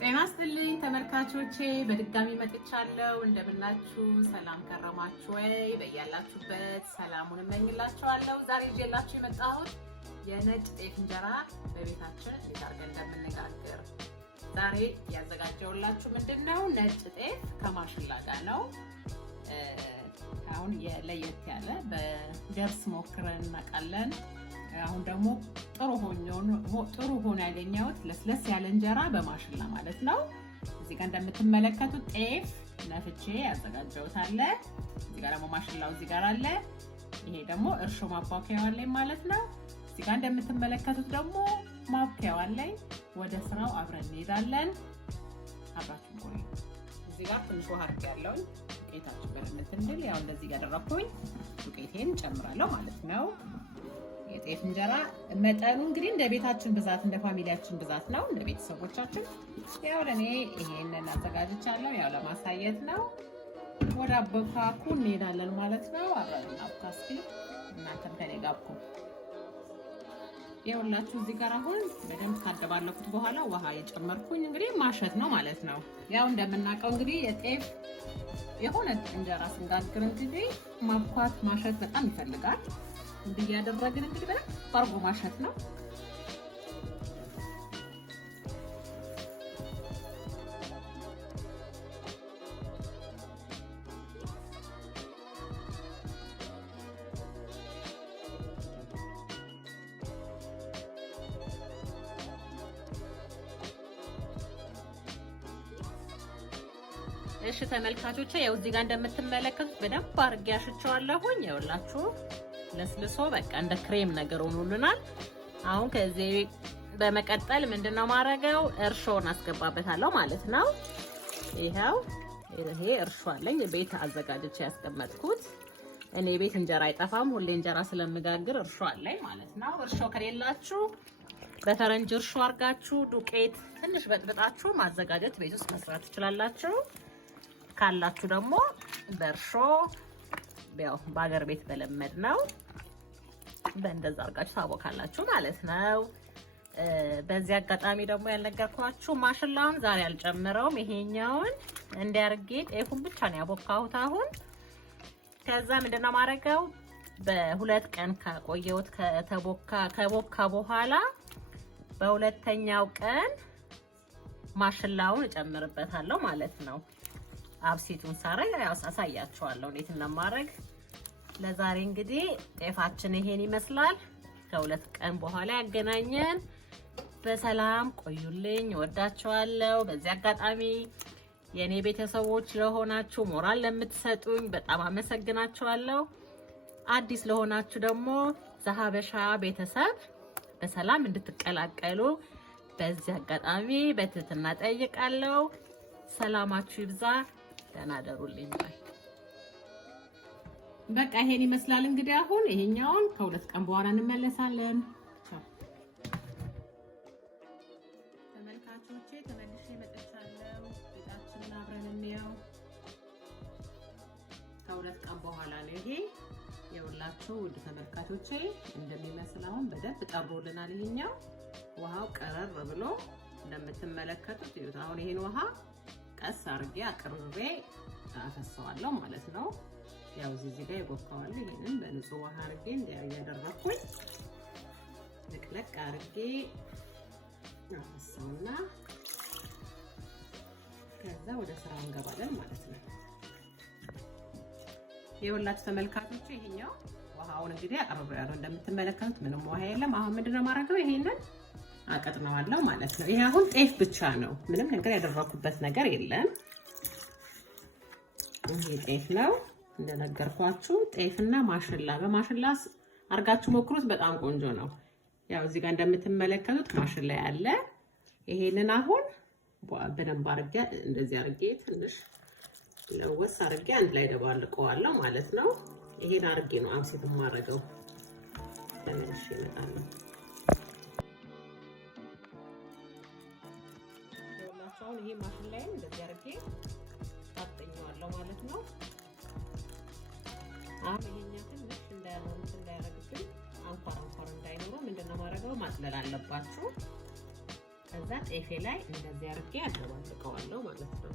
ጤና ይስጥልኝ ተመልካቾቼ በድጋሚ መጥቻለሁ። እንደምናችሁ ሰላም ከረማችሁ ወይ? በያላችሁበት ሰላሙን እመኝላችኋለሁ። ዛሬ ይዤላችሁ የመጣሁት የነጭ ጤፍ እንጀራ በቤታችን እንዴት አድርገን እንደምንጋግር ዛሬ ያዘጋጀሁላችሁ ምንድነው ነጭ ጤፍ ከማሽላ ጋር ነው። አሁን ለየት ያለ በገብስ ሞክረን እናውቃለን። አሁን ደግሞ ጥሩ ሆኖ ያገኘሁት ለስለስ ያለ እንጀራ በማሽላ ማለት ነው። እዚህ ጋር እንደምትመለከቱት ጤፍ ነፍቼ ያዘጋጀሁት አለ። እዚህ ጋር ደግሞ ማሽላው እዚህ ጋር አለ። ይሄ ደግሞ እርሾ ማባኪያው አለኝ ማለት ነው። እዚህ ጋር እንደምትመለከቱት ደግሞ ማባኪያው አለኝ። ወደ ስራው አብረን እንሄዳለን። አብራችሁን ቆዩ። እዚህ ጋር ትንሽ ውሃ አድርጌያለሁ። ዱቄታችን በረመት እንድል ያው እንደዚህ ያደረኩኝ ዱቄቴን ጨምራለሁ ማለት ነው። የጤፍ እንጀራ መጠኑ እንግዲህ እንደ ቤታችን ብዛት እንደ ፋሚሊያችን ብዛት ነው፣ እንደ ቤተሰቦቻችን። ያው ለኔ ይሄንን አዘጋጅቻለሁ ያው ለማሳየት ነው። ወደ አቦካኩ እንሄዳለን ማለት ነው። አብረን አብካስቲ እናንተም ከኔ ጋር አብኩ። ይኸውላችሁ እዚህ ጋር አሁን በደንብ ካደባለኩት በኋላ ውሃ የጨመርኩኝ እንግዲህ ማሸት ነው ማለት ነው። ያው እንደምናውቀው እንግዲህ የጤፍ የሆነ እንጀራ ስንጋግር እንግዲህ ማብኳት ማሸት በጣም ይፈልጋል። እንዲህ ያደረግን እንግዲህ በደንብ አርጎ ማሸት ነው። እሺ ተመልካቾቼ ያው እዚህ ጋር እንደምትመለከቱት በደንብ አርጌ አሽቸዋለሁኝ። ይኸውላችሁ ለስልሶ በቃ እንደ ክሬም ነገር ሆኖልናል። አሁን ከዚህ በመቀጠል ምንድነው ማረገው እርሾን አስገባበታለሁ ማለት ነው። ይሄ እርሾ አለኝ ቤት አዘጋጅቼ ያስቀመጥኩት። እኔ ቤት እንጀራ አይጠፋም፣ ሁሌ እንጀራ ስለምጋግር እርሾ አለኝ ማለት ነው። እርሾ ከሌላችሁ በፈረንጅ እርሾ አርጋችሁ ዱቄት ትንሽ በጥብጣችሁ ማዘጋጀት ቤት ውስጥ መስራት ትችላላችሁ። ካላችሁ ደግሞ በእርሾ ያው በአገር ቤት በለመድ ነው በእንደዛ አርጋችሁ ታቦካላችሁ ማለት ነው። በዚህ አጋጣሚ ደግሞ ያልነገርኳችሁ ማሽላውን ዛሬ አልጨምረውም። ይሄኛውን እንዲያርጌ ጤፉን ብቻ ነው ያቦካሁት አሁን። ከዛ ምንድነው ማረገው በሁለት ቀን ካቆየሁት ከቦካ በኋላ በሁለተኛው ቀን ማሽላውን እጨምርበታለሁ ማለት ነው። አብሲቱን ሳረግ ያው አሳያችኋለሁ እንዴት እንደማረግ። ለዛሬ እንግዲህ ጤፋችን ይሄን ይመስላል። ከሁለት ቀን በኋላ ያገናኘን። በሰላም ቆዩልኝ። ወዳችኋለሁ። በዚህ አጋጣሚ የኔ ቤተሰቦች ለሆናችሁ ሞራል ለምትሰጡኝ በጣም አመሰግናችኋለሁ። አዲስ ለሆናችሁ ደግሞ ዘሀበሻ ቤተሰብ በሰላም እንድትቀላቀሉ በዚህ አጋጣሚ በትህትና ጠይቃለሁ። ሰላማችሁ ይብዛ። ደህና ደሩልኝ። በቃ ይሄን ይመስላል እንግዲህ አሁን ይሄኛውን ከሁለት ቀን በኋላ እንመለሳለን። ተመልካቾቼ ተመልሼ መጥቻለሁ። ቤታችንን አብረን እንየው። ከሁለት ቀን በኋላ ነው ይሄ የሁላችሁ ውድ ተመልካቾቼ እንደሚመስል አሁን በደንብ ጠሮልናል። ይሄኛው ውሃው ቀረር ብሎ እንደምትመለከቱት ይሁት። አሁን ይሄን ውሃ ቀስ አርጌ አቅርቤ አፈሰዋለሁ ማለት ነው። ያው እዚህ ጋር ይቦካዋል። ይሄንን በንጹህ ውሃ አርጌ እንዲያደርኩኝ ለቅለቅ አርጌ አፈሰውና ከዛ ወደ ስራው እንገባለን ማለት ነው። የሁላችሁ ተመልካቾች ይሄኛው ውሃውን እንግዲህ አቅርቤያለሁ እንደምትመለከቱት ምንም ውሃ የለም። አሁን ምንድነው ማረገው ይሄንን አቀጥነዋለሁ ማለት ነው። ይሄ አሁን ጤፍ ብቻ ነው፣ ምንም ነገር ያደረኩበት ነገር የለም። ይሄ ጤፍ ነው እንደነገርኳችሁ። ጤፍና ማሽላ በማሽላ አርጋችሁ ሞክሩት፣ በጣም ቆንጆ ነው። ያው እዚህ ጋር እንደምትመለከቱት ማሽላ ያለ ይሄንን አሁን በደንብ አርጌ እንደዚህ አርጌ ትንሽ ለወስ አርጌ አንድ ላይ ደባልቀዋለሁ ማለት ነው። ይሄን አርጌ ነው አብሲት ማረገው። ተመልሼ እመጣለሁ። አሁን ይሄ ማሽላዬን እንደዚህ አርጌ ታጠኛዋለሁ ማለት ነው። አሁን ይሄኛው ትንሽ እንዳያረግብኝ አንኳር እንዳይኖረው ምንድነው ማረገው ማጥለል አለባችሁ። ከዛ ጤፌ ላይ እንደዚህ አድርጌ አደባልቀዋለሁ ማለት ነው።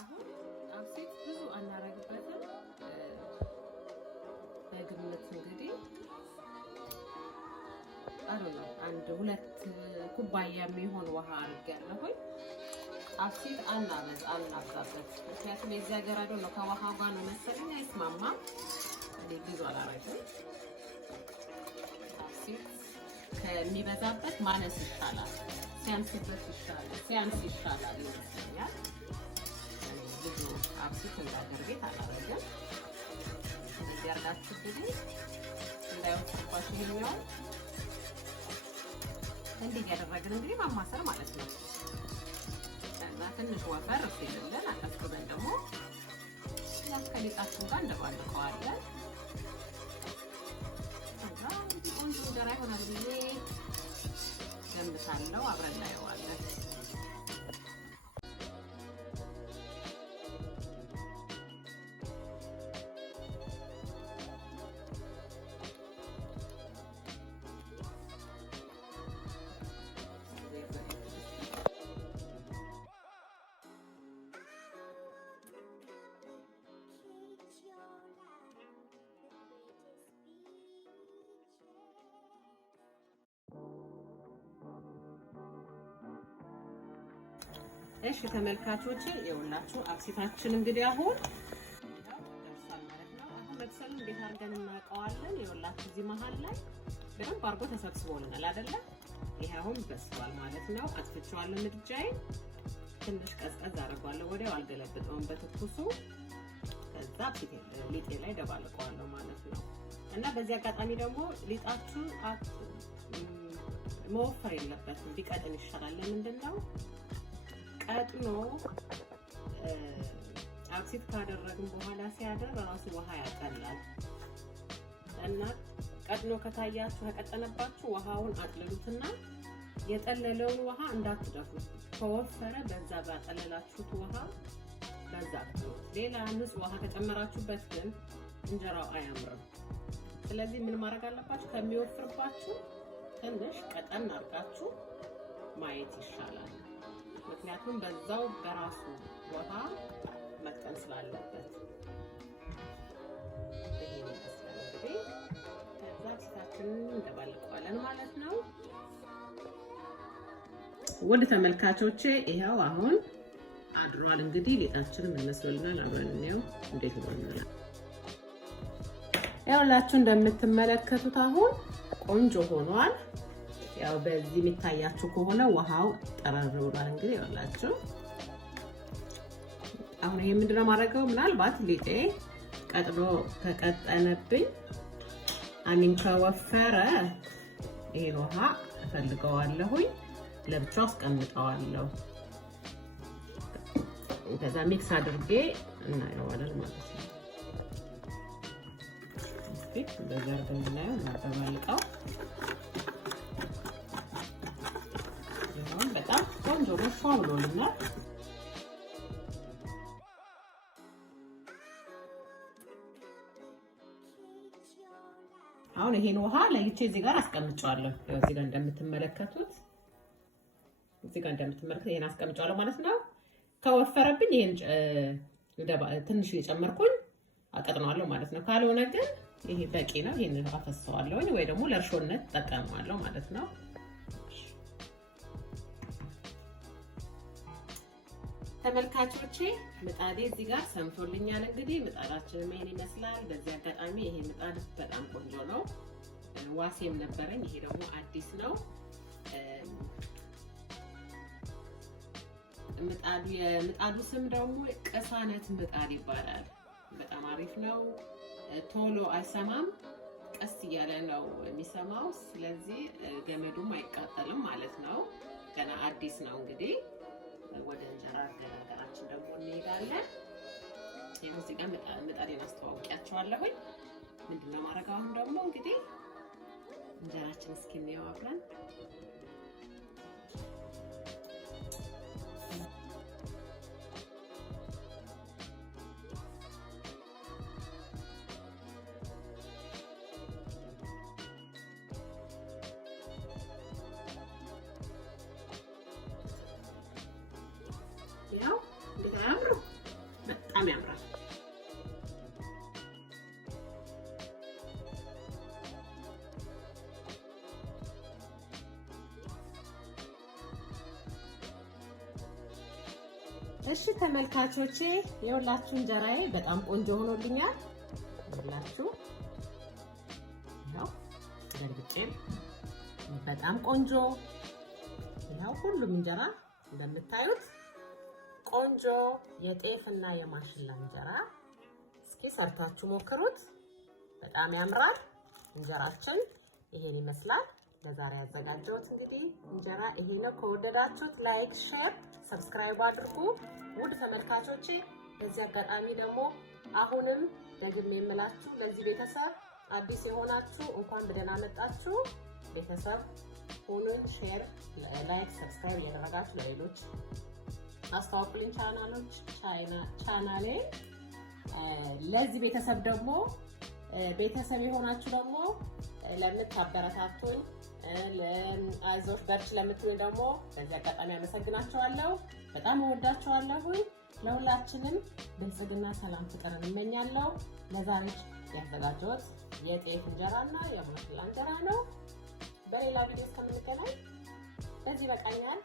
አሁን አብሲት ብዙ አናረግበትም። በግምት እንግዲህ አንድ 2 ኩባያ የሚሆን ውሃ አድርጌያለሁኝ። አብሲት አናብዛበት፣ ምክንያቱም የዚህ ሀገር አይደል ነው ከውሃው ጋር ነው መሰለኝ አይስማማም። እኔ ብዙ አላረግም። አብሲት ከሚበዛበት ማነስ ይሻላል፣ ሲያንስበት ይሻላል፣ ሲያንስ ይሻላል ይመስለኛል። ብዙ አብሲት እንዳገር ቤት አላረግም። እንደዚህ አድርጋችሁ እንግዲህ እንዳይወጣባችሁ ይሄኛው እንዲህ ያደረግን እንግዲህ ማማሰል ማለት ነው። እና ትንሽ ወፈር ሲልልን አቀስበን ደግሞ ከሊጣችን ጋር እንደባልቀዋለን። ከዛ ቆንጆ እንጀራ ይሆናል ብዬ ገምታለሁ። አብረን እናየዋለን። እሺ ተመልካቾቼ ይኸውላችሁ አብሲታችን እንግዲህ አሁን ደርሷል ማለት ነው። አሁን መብሰሉን እንዴት አድርገን እናውቀዋለን? ይኸውላችሁ እዚህ መሀል ላይ በደንብ አድርጎ ተሰብስቦልናል አይደለ? ይሄ አሁን በስሏል ማለት ነው። አጥፍቼዋለሁ ምድጃዬን። ትንሽ ቀዝቀዝ አደርገዋለሁ፣ ወዲያው አልገለብጠውም በትኩሱ። ከዛ ሊጤ ላይ ደባልቀዋለሁ ማለት ነው። እና በዚህ አጋጣሚ ደግሞ ሊጣችሁ መወፈር የለበትም፣ ቢቀጥን ይሻላል። ለምንድን ነው ቀጥኖ አብሲት ካደረግን በኋላ ሲያደር ራሱ ውሃ ያጠላል። እና ቀጥኖ ከታያችሁ ከቀጠነባችሁ ውሃውን አጥልሉትና የጠለለውን ውሃ እንዳትደፉት። ከወፈረ በዛ ባጠለላችሁት ውሃ በዛ አጥሉት። ሌላ ንጹህ ውሃ ከጨመራችሁበት ግን እንጀራው አያምርም። ስለዚህ ምን ማድረግ አለባችሁ? ከሚወፍርባችሁ ትንሽ ቀጠን አድርጋችሁ ማየት ይሻላል። ምክንያቱም በዛው በራሱ ውሃ መጠን ስላለበት ይሄ ይመስላል። እንግዲህ ከዛ አብሲታችንን እንደባልቀዋለን ማለት ነው። ወደ ተመልካቾቼ ይሄው አሁን አድሯል። እንግዲህ ሊጣችንን መስሎልናል። አብረን እንየው እንዴት ሆነናል። ያውላችሁ እንደምትመለከቱት አሁን ቆንጆ ሆኗል። ያው በዚህ የሚታያችሁ ከሆነ ውሃው ጠረር ብሏል። እንግዲህ ያውላችሁ አሁን ይሄ ምንድነው ማድረገው? ምናልባት ሊጤ ቀጥሎ ከቀጠነብኝ አሚን ከወፈረ ይሄን ውሃ እፈልገዋለሁኝ፣ ለብቻው አስቀምጠዋለሁ። ከዛ ሚክስ አድርጌ እናየዋለን ማለት ነው። እስኪ በዘር እንደምናየው እናደባልቀው። በጣም ቆንጆ ረፋ ብሎልናል። አሁን ይሄን ውሃ ለይቼ እዚህ ጋር አስቀምጫለሁ። እዚህ ጋር እንደምትመለከቱት ይሄን አስቀምጫለሁ ማለት ነው። ከወፈረብኝ ይሄን ትንሽ እየጨመርኩኝ አቀጥነዋለሁ ማለት ነው። ካልሆነ ግን ይሄ በቂ ነው። ይሄን አፈሰዋለሁ ወይ ደግሞ ለእርሾነት ተጠቀመዋለሁ ማለት ነው። ተመልካቾቼ ምጣዴ እዚህ ጋር ሰምቶልኛል። እንግዲህ ምጣዳችን ይሄን ይመስላል። በዚህ አጋጣሚ ይሄ ምጣድ በጣም ቆንጆ ነው። ዋሴም ነበረኝ፣ ይሄ ደግሞ አዲስ ነው። የምጣዱ ስም ደግሞ ቅሳነት ምጣድ ይባላል። በጣም አሪፍ ነው። ቶሎ አይሰማም፣ ቀስ እያለ ነው የሚሰማው። ስለዚህ ገመዱም አይቃጠልም ማለት ነው። ገና አዲስ ነው እንግዲህ ወደ እንጀራ አገራገራችን ደግሞ እንሄዳለን። ያው እዚህ ጋር ምጣዴን አስተዋውቂያቸዋለሁ። ምንድነው ማድረግ አሁን ደግሞ እንግዲህ እንጀራችን እስኪ እንየው አብረን። ያው እንዴት ያምሩ! በጣም ያምራል። እሺ ተመልካቾቼ የሁላችሁ እንጀራዬ በጣም ቆንጆ ሆኖልኛል። ሁላችሁ ያው ገልብጬም በጣም ቆንጆ ያው ሁሉም እንጀራ እንደምታዩት ቆንጆ የጤፍና የማሽላ እንጀራ እስኪ ሰርታችሁ ሞክሩት። በጣም ያምራል። እንጀራችን ይሄን ይመስላል። ለዛሬ ያዘጋጀሁት እንግዲህ እንጀራ ይሄ ነው። ከወደዳችሁት ላይክ፣ ሼር፣ ሰብስክራይብ አድርጉ። ውድ ተመልካቾቼ በዚህ አጋጣሚ ደግሞ አሁንም ደግሜ የምላችሁ ለዚህ ቤተሰብ አዲስ የሆናችሁ እንኳን በደህና መጣችሁ። ቤተሰብ ሁኑን። ሼር፣ ላይክ፣ ሰብስክራይብ እያደረጋችሁ ለሌሎች አስተዋውቁልኝ። ቻናሌ ለዚህ ቤተሰብ ደግሞ ቤተሰብ የሆናችሁ ደግሞ ለምታበረታቱኝ አይዞሽ በርቺ ለምትሉኝ ደግሞ በዚህ አጋጣሚ አመሰግናችኋለሁ። በጣም እወዳችኋለሁ። ለሁላችንም ብልጽግና፣ ሰላም፣ ፍቅር እንመኛለሁ። ለዛሬ ያዘጋጀሁት የጤፍ እንጀራና የማሽላ እንጀራ ነው። በሌላ ቪዲዮ እስከምንገናኝ በዚህ በቃኛል።